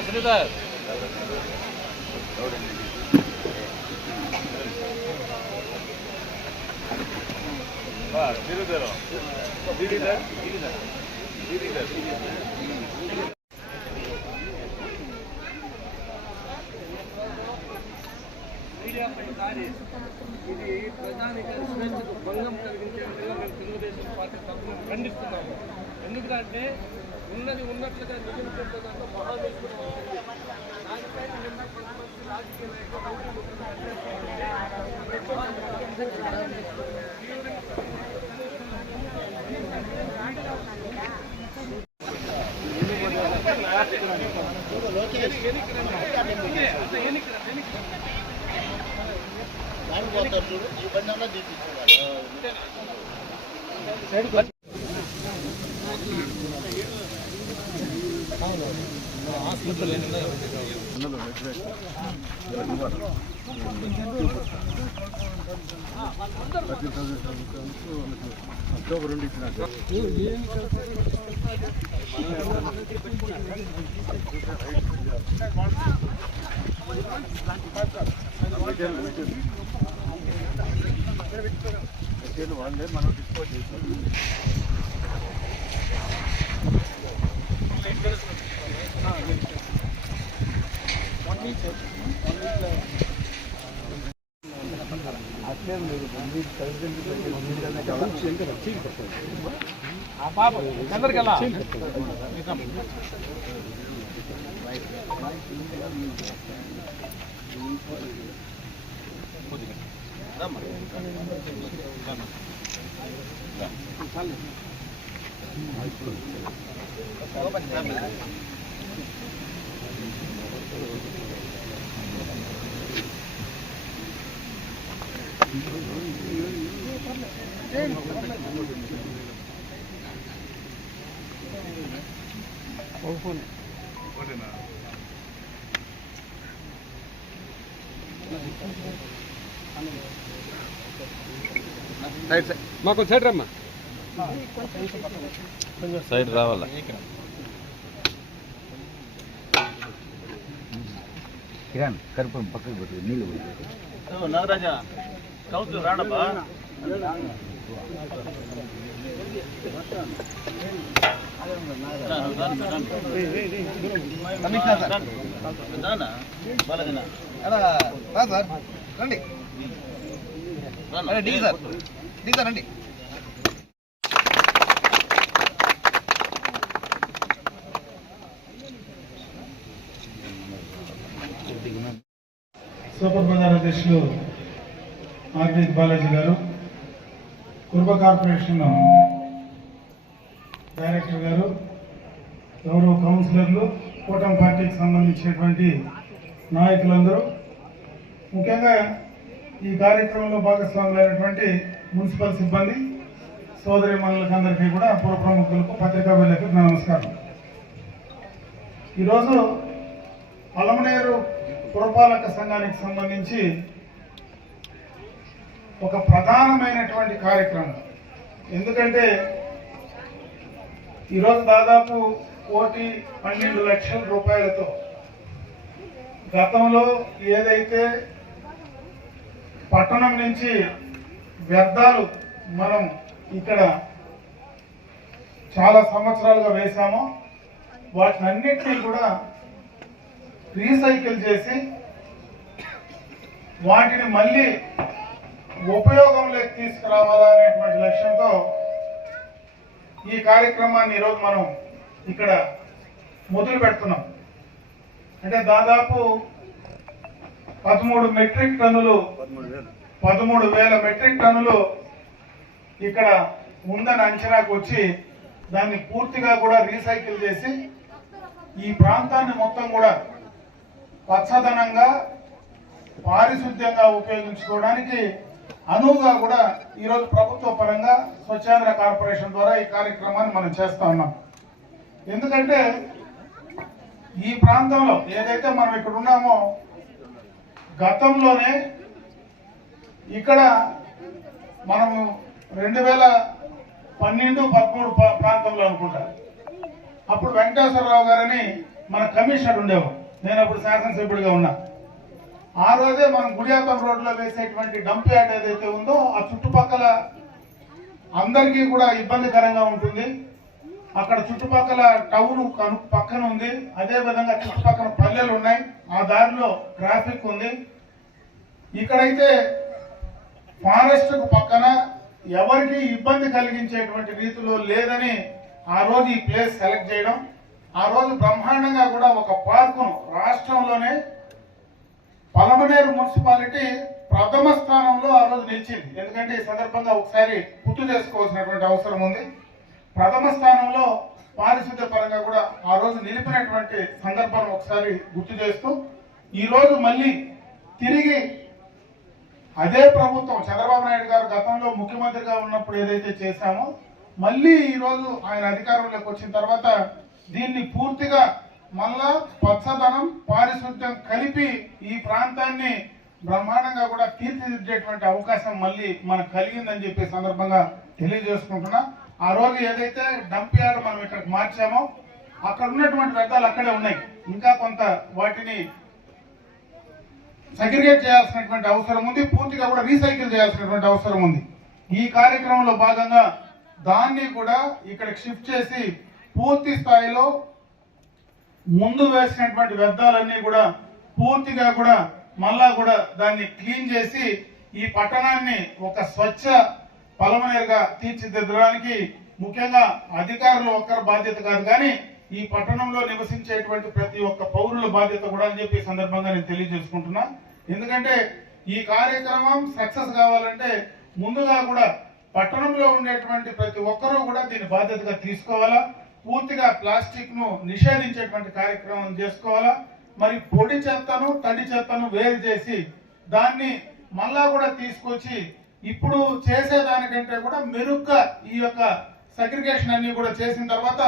శ్రీధర్ ఇది ప్రజానికి స్వేచ్ఛకు భంగం కలిగించే విధంగా మేము తెలుగుదేశం పార్టీ తరఫున ఖండిస్తున్నాము. ఎందుకంటే ఉన్నది ఉన్నట్లుగా నిజంతో దాంట్లో మహామేశ్వరం దానిపై నిన్న కొంతమంది రాజకీయ అక్టోబర్ 2 వాళ్ళే మనం డిస్పోజ్ చేస్తాం. చంద్రకళ మాకు సైడ్ రమ్మా, సైడ్ రావాలా. కిరణ్ కరుపు పక్కకు పోతుంది, నీళ్ళు పోతుంది. నాగరాజా కౌన్సిలర్ రాడబ్బా. సార్ రండి రండి సార్ రండి. సూపర్ బజార్ అధ్యక్షులు మార్కెట్ బాలాజీ గారు, కుర్బ కార్పొరేషన్ డైరెక్టర్ గారు, గౌరవ కౌన్సిలర్లు, కూటమి పార్టీకి సంబంధించినటువంటి నాయకులందరూ, ముఖ్యంగా ఈ కార్యక్రమంలో భాగస్వాములైనటువంటి మున్సిపల్ సిబ్బంది, సోదరి మనులందరికీ కూడా, పుర ప్రముఖులకు, పత్రికా విలేకరులకు నమస్కారం. ఈరోజు అలమనేరు పురపాలక సంఘానికి సంబంధించి ఒక ప్రధానమైనటువంటి కార్యక్రమం. ఎందుకంటే ఈరోజు దాదాపు 1,12 లక్షల రూపాయలతో గతంలో ఏదైతే పట్టణం నుంచి వ్యర్థాలు మనం ఇక్కడ చాలా సంవత్సరాలుగా వేశామో వాటిని అన్నిటినీ కూడా రీసైకిల్ చేసి వాటిని మళ్ళీ ఉపయోగంలోకి తీసుకురావాలనేటువంటి లక్ష్యంతో ఈ కార్యక్రమాన్ని ఈరోజు మనం ఇక్కడ మొదలు పెడుతున్నాం. అంటే దాదాపు 13,000 మెట్రిక్ టన్నులు ఇక్కడ ఉందని అంచనాకు వచ్చి దాన్ని పూర్తిగా కూడా రీసైకిల్ చేసి ఈ ప్రాంతాన్ని మొత్తం కూడా పచ్చదనంగా, పారిశుద్ధ్యంగా ఉపయోగించుకోవడానికి అనువుగా కూడా ఈరోజు ప్రభుత్వ పరంగా స్వచ్ఛాంధ్ర కార్పొరేషన్ ద్వారా ఈ కార్యక్రమాన్ని మనం చేస్తా ఉన్నాం. ఎందుకంటే ఈ ప్రాంతంలో ఏదైతే మనం ఇక్కడ ఉన్నామో గతంలోనే ఇక్కడ మనము 2012-13 ప్రాంతంలో అనుకుంటా, అప్పుడు వెంకటేశ్వరరావు గారని మన కమిషనర్ ఉండేవారు. నేను అప్పుడు శాసనసభ్యుడిగా ఉన్నా. ఆ రోజే మనం గుడియాతం రోడ్లో వేసేటువంటి డంప్ యార్డ్ ఏదైతే ఉందో ఆ చుట్టుపక్కల అందరికీ కూడా ఇబ్బందికరంగా ఉంటుంది. అక్కడ చుట్టుపక్కల టౌన్ పక్కన ఉంది, అదే విధంగా చుట్టుపక్కల పల్లెలు ఉన్నాయి, ఆ దారిలో ట్రాఫిక్ ఉంది. ఇక్కడైతే ఫారెస్ట్ కు పక్కన ఎవరికి ఇబ్బంది కలిగించేటువంటి రీతిలో లేదని ఆ రోజు ఈ ప్లేస్ సెలెక్ట్ చేయడం, ఆ రోజు బ్రహ్మాండంగా కూడా ఒక పార్కును రాష్ట్రంలోనే పలమనేరు మున్సిపాలిటీ ప్రథమ స్థానంలో ఆ రోజు నిలిచింది. ఎందుకంటే ఈ సందర్భంగా ఒకసారి గుర్తు చేసుకోవాల్సినటువంటి అవసరం ఉంది. ప్రథమ స్థానంలో పారిశుద్ధ్య పరంగా కూడా ఆ రోజు నిలిపినటువంటి సందర్భాన్ని ఒకసారి గుర్తు చేస్తూ, ఈ రోజు మళ్ళీ తిరిగి అదే ప్రభుత్వం చంద్రబాబు నాయుడు గారు గతంలో ముఖ్యమంత్రిగా ఉన్నప్పుడు ఏదైతే చేశామో మళ్ళీ ఈ రోజు ఆయన అధికారంలోకి వచ్చిన తర్వాత దీన్ని పూర్తిగా మళ్ళా పచ్చదనం పారిశుద్ధ్యం కలిపి ఈ ప్రాంతాన్ని బ్రహ్మాండంగా కూడా తీర్చిదిద్దేటువంటి అవకాశం మళ్ళీ మనకు కలిగిందని చెప్పే సందర్భంగా తెలియజేసుకుంటున్నా. ఆ రోజు ఏదైతే డంప్ యార్డ్ మనం ఇక్కడికి మార్చామో అక్కడ ఉన్నటువంటి వ్యర్థాలు అక్కడే ఉన్నాయి. ఇంకా కొంత వాటిని సెగ్రిగేట్ చేయాల్సినటువంటి అవసరం ఉంది, పూర్తిగా కూడా రీసైకిల్ చేయాల్సినటువంటి అవసరం ఉంది. ఈ కార్యక్రమంలో భాగంగా దాన్ని కూడా ఇక్కడికి షిఫ్ట్ చేసి పూర్తి స్థాయిలో ముందు వేసినటువంటి వ్యర్థాలన్నీ కూడా పూర్తిగా కూడా మళ్ళా కూడా దాన్ని క్లీన్ చేసి ఈ పట్టణాన్ని ఒక స్వచ్ఛ పలమనేరుగా తీర్చిదిద్దడానికి ముఖ్యంగా అధికారులు ఒక్కరి బాధ్యత కాదు, కానీ ఈ పట్టణంలో నివసించేటువంటి ప్రతి ఒక్క పౌరుల బాధ్యత కూడా అని చెప్పి సందర్భంగా నేను తెలియజేసుకుంటున్నా. ఎందుకంటే ఈ కార్యక్రమం సక్సెస్ కావాలంటే ముందుగా కూడా పట్టణంలో ఉండేటువంటి ప్రతి ఒక్కరూ కూడా దీని బాధ్యతగా తీసుకోవాలా. పూర్తిగా ప్లాస్టిక్ ను నిషేధించేటువంటి కార్యక్రమం చేసుకోవాలా. మరి పొడి చెత్తను తడి చెత్తను వేరు చేసి దాన్ని మళ్ళా కూడా తీసుకొచ్చి ఇప్పుడు చేసేదానికంటే కూడా మెరుగ్గా ఈ యొక్క సెగ్రిగేషన్ అన్ని కూడా చేసిన తర్వాత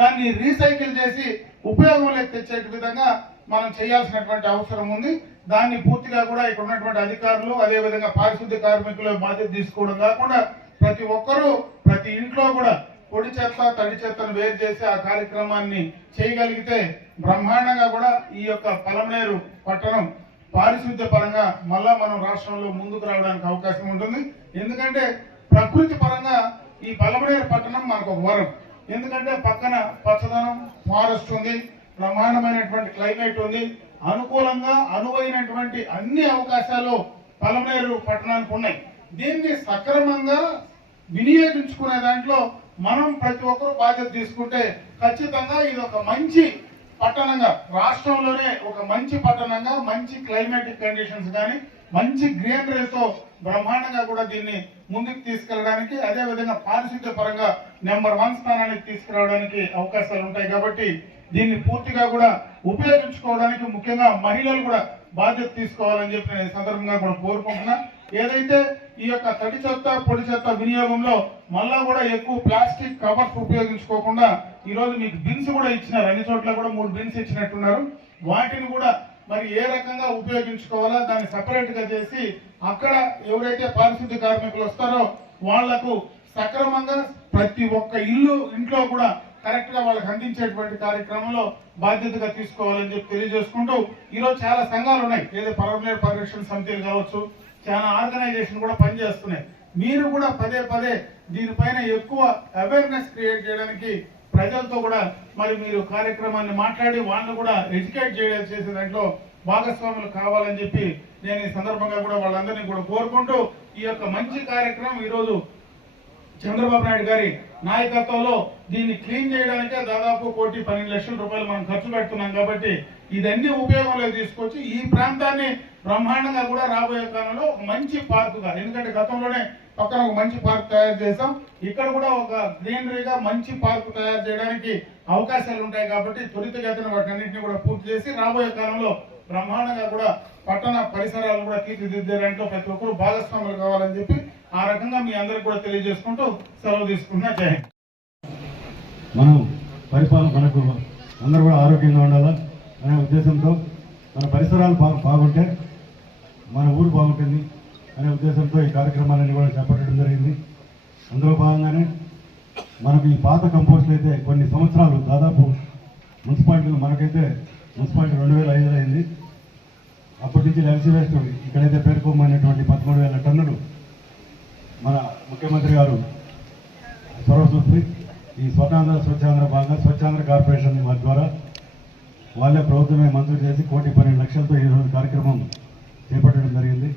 దాన్ని రీసైకిల్ చేసి ఉపయోగంలోకి తెచ్చే విధంగా మనం చేయాల్సినటువంటి అవసరం ఉంది. దాన్ని పూర్తిగా కూడా ఇక్కడ ఉన్నటువంటి అధికారులు అదేవిధంగా పారిశుద్ధ్య కార్మికుల బాధ్యత తీసుకోవడం కాకుండా ప్రతి ఒక్కరూ ప్రతి ఇంట్లో కూడా పొడి చెత్త తడి చెత్తను వేరు చేసి ఆ కార్యక్రమాన్ని చేయగలిగితే బ్రహ్మాండంగా కూడా ఈ యొక్క పలమనేరు పట్టణం పారిశుద్ధ్య పరంగా మళ్ళా మనం రాష్ట్రంలో ముందుకు రావడానికి అవకాశం ఉంటుంది. ఎందుకంటే ప్రకృతి పరంగా ఈ పలమనేరు పట్టణం మనకు ఒక వరం. ఎందుకంటే పక్కన పచ్చదనం ఫారెస్ట్ ఉంది, బ్రహ్మాండమైనటువంటి క్లైమేట్ ఉంది, అనుకూలంగా అనువైనటువంటి అన్ని అవకాశాలు పలమనేరు పట్టణానికి ఉన్నాయి. దీన్ని సక్రమంగా వినియోగించుకునే దాంట్లో మనం ప్రతి ఒక్కరూ బాధ్యత తీసుకుంటే ఖచ్చితంగా ఇది ఒక మంచి పట్టణంగా రాష్ట్రంలోనే ఒక మంచి పట్టణంగా మంచి క్లైమాటిక్ కండిషన్స్ కానీ మంచి గ్రీనరీతో బ్రహ్మాండంగా కూడా దీన్ని ముందుకు తీసుకెళ్ళడానికి అదేవిధంగా పారిశుద్ధ్య పరంగా నెంబర్ 1 స్థానానికి తీసుకురావడానికి అవకాశాలు ఉంటాయి. కాబట్టి దీన్ని పూర్తిగా కూడా ఉపయోగించుకోవడానికి ముఖ్యంగా మహిళలు కూడా బాధ్యత తీసుకోవాలని చెప్పి నేను ఈ సందర్భంగా కూడా కోరుకుంటున్నా. ఏదైతే ఈ యొక్క తడి చెత్త పొడి చెత్త వినియోగంలో మళ్ళా కూడా ఎక్కువ ప్లాస్టిక్ కవర్స్ ఉపయోగించుకోకుండా ఈ రోజు మీకు బిన్స్ కూడా ఇచ్చినారు, అన్ని చోట్ల కూడా 3 బిన్స్ ఇచ్చినట్టున్నారు. వాటిని కూడా మరి ఏ రకంగా ఉపయోగించుకోవాలా దాన్ని సెపరేట్ గా చేసి అక్కడ ఎవరైతే పారిశుద్ధ్య కార్మికులు వస్తారో వాళ్లకు సక్రమంగా ప్రతి ఒక్క ఇంట్లో కూడా కరెక్ట్ గా వాళ్ళకి అందించేటువంటి కార్యక్రమంలో బాధ్యతగా తీసుకోవాలని చెప్పి తెలియజేసుకుంటూ ఈరోజు చాలా సంఘాలు ఉన్నాయి, ఏదో పలమనేరు పరిరక్షణ సమితిలు కావచ్చు, చాలా ఆర్గనైజేషన్ కూడా పనిచేస్తున్నాయి. మీరు కూడా పదే పదే దీనిపైన ఎక్కువ అవేర్నెస్ క్రియేట్ చేయడానికి ప్రజలతో కూడా మరి మీరు కార్యక్రమాన్ని మాట్లాడి వాళ్ళని కూడా ఎడ్యుకేట్ చేసే దాంట్లో భాగస్వాములు కావాలని చెప్పి నేను ఈ సందర్భంగా కూడా వాళ్ళందరినీ కూడా కోరుకుంటూ ఈ యొక్క మంచి కార్యక్రమం ఈరోజు చంద్రబాబు నాయుడు గారి నాయకత్వంలో దీన్ని క్లీన్ చేయడానికే దాదాపు 1,12,00,000 రూపాయలు మనం ఖర్చు పెడుతున్నాం. కాబట్టి ఇదన్నీ ఉపయోగంలో తీసుకొచ్చి ఈ ప్రాంతాన్ని బ్రహ్మాండంగా కూడా రాబోయే కాలంలో ఒక మంచి పార్కుగా, ఎందుకంటే గతంలోనే పక్కన ఒక మంచి పార్క్ తయారు చేసాం, ఇక్కడ కూడా ఒక గ్రీనరీగా మంచి పార్క్ తయారు చేయడానికి అవకాశాలు ఉంటాయి. కాబట్టి త్వరితగతిన వాటన్నింటినీ కూడా పూర్తి చేసి రాబోయే కాలంలో బ్రహ్మాండంగా కూడా పట్టణ పరిసరాలు కూడా తీర్చిదిద్దే దాంట్లో ప్రతి ఒక్కరు భాగస్వాములు కావాలని చెప్పి ఆ రకంగా మీ అందరికి కూడా తెలియజేసుకుంటూ సెలవు తీసుకుంటున్నా. జై హింద్. మనం పరిపాలన మనకు అందరూ కూడా ఆరోగ్యంగా ఉండాలా అనే ఉద్దేశంతో మన పరిసరాలు బాగుంటే మన ఊరు బాగుంటుంది అనే ఉద్దేశంతో ఈ కార్యక్రమాలన్నీ కూడా చేపట్టడం జరిగింది. అందులో భాగంగానే మనకు ఈ పాత కంపోస్ట్లు అయితే కొన్ని సంవత్సరాలు దాదాపు మున్సిపాలిటీలు మనకైతే మున్సిపాలిటీ 2005 అయింది. అప్పటి నుంచి లెగసీ వేస్ట్ ఇక్కడైతే పేర్కొన్నటువంటి 13,000 టన్నులు మన ముఖ్యమంత్రి గారు చొరవ చూపి ఈ స్వర్ణాంధ్ర స్వచ్ఛాంధ్ర భాగంగా స్వచ్ఛాంధ్ర కార్పొరేషన్ వారి ద్వారా వాళ్ళే ప్రభుత్వమే మంజూరు చేసి 1,12,00,000తో ఈరోజు కార్యక్రమం చేపట్టడం జరిగింది.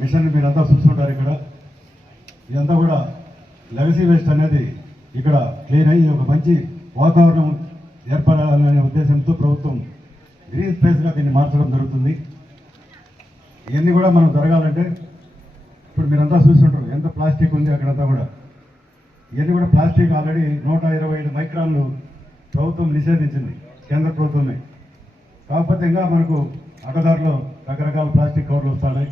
మిషన్ మీరంతా చూస్తుంటారు. ఇక్కడ ఇదంతా కూడా లెగసీ వేస్ట్ అనేది ఇక్కడ క్లీన్ అయ్యి ఒక మంచి వాతావరణం ఏర్పడాలనే ఉద్దేశంతో ప్రభుత్వం గ్రీన్ స్పేస్గా దీన్ని మార్చడం జరుగుతుంది. ఇవన్నీ కూడా మనం జరగాలంటే ఇప్పుడు మీరంతా చూస్తుంటారు ఎంత ప్లాస్టిక్ ఉంది అక్కడంతా కూడా. ఇవన్నీ కూడా ప్లాస్టిక్ ఆల్రెడీ 125 మైక్రాన్లు ప్రభుత్వం నిషేధించింది, కేంద్ర ప్రభుత్వమే. కాకపోతే ఇంకా మనకు అడ్డదారిలో రకరకాల ప్లాస్టిక్ కవర్లు వస్తున్నాయి.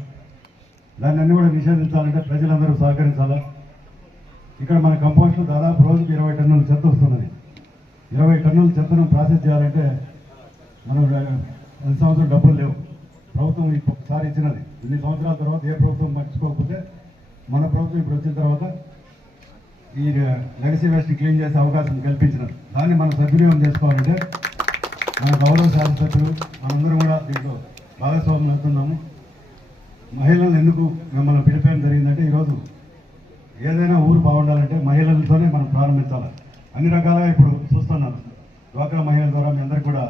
దాన్ని అన్ని కూడా నిషేధించాలంటే ప్రజలందరూ సహకరించాలా. ఇక్కడ మన కంపోస్ట్లో దాదాపు రోజుకి 20 టన్నుల చెత్త వస్తున్నది. 20 టన్నుల చెత్తను ప్రాసెస్ చేయాలంటే మనం 2 సంవత్సరం డబ్బులు లేవు. ప్రభుత్వం ఒకసారి ఇచ్చినది. ఇన్ని సంవత్సరాల తర్వాత ఏ ప్రభుత్వం మర్చిపోకపోతే మన ప్రభుత్వం ఇప్పుడు వచ్చిన తర్వాత ఈ లెగసీ వేస్ట్ క్లీన్ చేసే అవకాశం కల్పించినది. దాన్ని మనం సద్వినియోగం చేసుకోవాలంటే మన గౌరవ శాసనసభ్యులు మనందరం కూడా దీంట్లో భాగస్వామ్యం అవుతున్నాము. మహిళలను ఎందుకు మిమ్మల్ని పిలిపేయడం జరిగిందంటే ఈరోజు ఏదైనా ఊరు బాగుండాలంటే మహిళలతోనే మనం ప్రారంభించాలి. అన్ని రకాలుగా ఇప్పుడు చూస్తున్నాను. డ్వాక్రా మహిళల ద్వారా మీ అందరికీ కూడా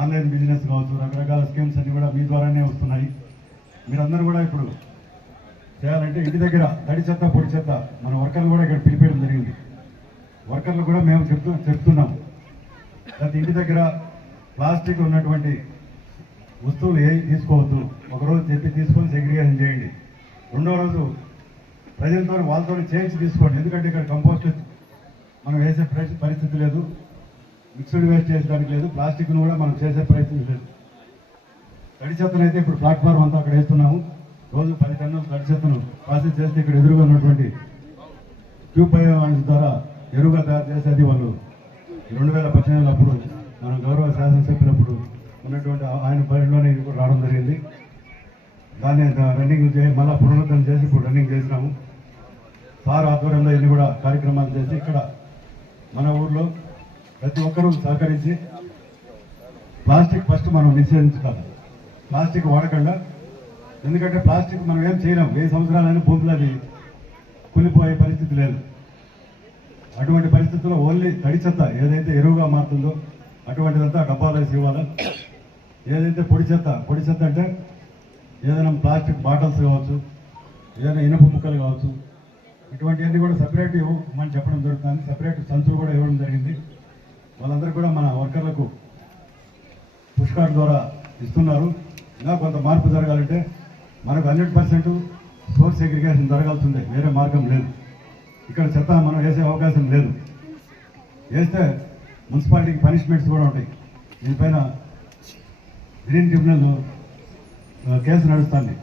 ఆన్లైన్ బిజినెస్ కావచ్చు, రకరకాల స్కీమ్స్ అన్ని కూడా మీ ద్వారానే వస్తున్నాయి. మీరందరూ కూడా ఇప్పుడు చేయాలంటే ఇంటి దగ్గర తడి చెత్త పొడి చెత్త మన వర్కర్లు కూడా ఇక్కడ పిలిపేయడం జరిగింది. వర్కర్లు కూడా మేము చెప్తున్నాం ప్రతి ఇంటి దగ్గర ప్లాస్టిక్ ఉన్నటువంటి వస్తువులు ఏవి తీసుకోవద్దు. ఒకరోజు చెప్పి తీసుకొని సెగ్రిగేషన్ చేయండి. రెండో రోజు ప్రజలతో వాళ్ళతో చేయించి తీసుకోండి. ఎందుకంటే ఇక్కడ కంపోస్ట్ మనం వేసే పరిస్థితి లేదు, మిక్స్డ్ వేస్ట్ చేసడానికి లేదు, ప్లాస్టిక్ను కూడా మనం చేసే పరిస్థితి లేదు. తడి చెత్తను అయితే ఇప్పుడు ప్లాట్ఫామ్ అంతా అక్కడ వేస్తున్నాము. రోజు 10 టన్నుల తడి చెత్తను ప్రాసెస్ చేస్తే ఇక్కడ ఎదురుగా ఉన్నటువంటి ట్యూబ్ బయోవాన్స్ ద్వారా ఎరువుగా తయారు చేసేది వాళ్ళు 2018 అప్పుడు మన గౌరవ శాసనసభ్యులప్పుడు ఉన్నటువంటి ఆయన పరిధిలోనే ఇది కూడా రావడం జరిగింది. దాన్ని రన్నింగ్ మళ్ళీ పునరుద్ధరణ చేసి ఇప్పుడు రన్నింగ్ చేసినాము. సార్ ఆధ్వర్యంలో ఇన్ని కూడా కార్యక్రమాలు చేసి ఇక్కడ మన ఊర్లో ప్రతి ఒక్కరూ సహకరించి ప్లాస్టిక్ ఫస్ట్ మనం నిషేధించాలి. ప్లాస్టిక్ వాడకుండా, ఎందుకంటే ప్లాస్టిక్ మనం ఏం చేయలేం. 1000 సంవత్సరాలైనా భూమిలో అది కులిపోయే పరిస్థితి లేదు. అటువంటి పరిస్థితుల్లో ఓన్లీ తడి చెత్త ఏదైతే ఎరువుగా మారుతుందో అటువంటిదంతా డబ్బాలు వేసి ఇవ్వాలి. ఏదైతే పొడి చెత్త అంటే ఏదైనా ప్లాస్టిక్ బాటిల్స్ కావచ్చు, ఏదైనా ఇనుప ముక్కలు కావచ్చు, ఇటువంటివన్నీ కూడా సపరేట్ ఇవ్వమని చెప్పడం జరుగుతుంది. సపరేట్ సంచులు కూడా ఇవ్వడం జరిగింది. వాళ్ళందరూ కూడా మన వర్కర్లకు పుష్ కార్డ్ ద్వారా ఇస్తున్నారు. ఇంకా కొంత మార్పు జరగాలంటే మనకు 100% సోర్స్ సెగ్రిగేషన్ జరగాల్సిందే, వేరే మార్గం లేదు. ఇక్కడ చెత్త మనం వేసే అవకాశం లేదు. వేస్తే మున్సిపాలిటీకి పనిష్మెంట్స్ కూడా ఉంటాయి. దీనిపైన గ్రీన్ ట్రిబ్యునల్ కేసు నడుస్తుంది,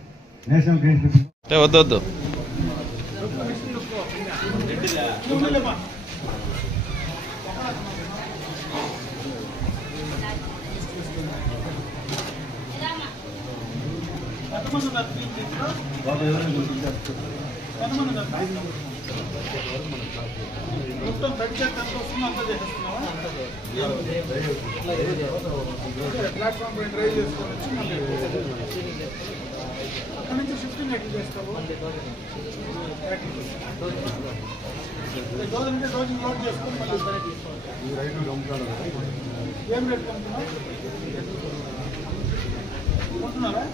నేషనల్ గ్రీన్ ట్రిబ్యునల్. వద్దు మొత్తం తడి చెత్త ఎంత వస్తుందో అంతా చేసేస్తున్నావా? ప్లాట్ఫామ్ పైన డ్రైవ్ చేసుకొని వచ్చి మళ్ళీ అక్కడి నుంచి షిఫ్టింగ్ ఎట్లా చేస్తావు? రోజుంటే రోజు లోడ్ చేసుకొని మళ్ళీ ఏం రేట్ కొంటున్నారా?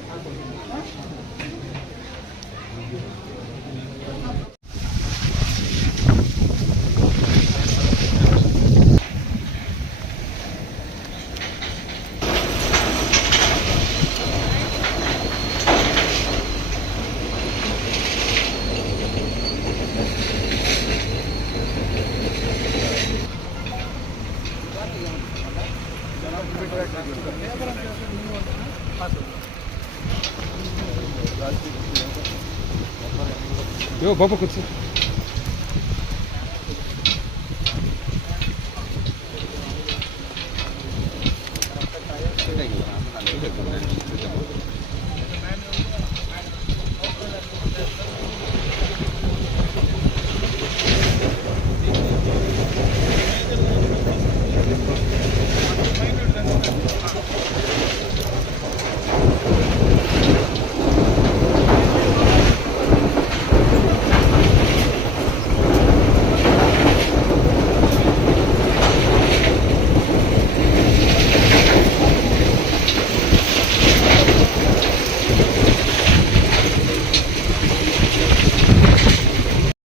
Yo, Papa, kurz.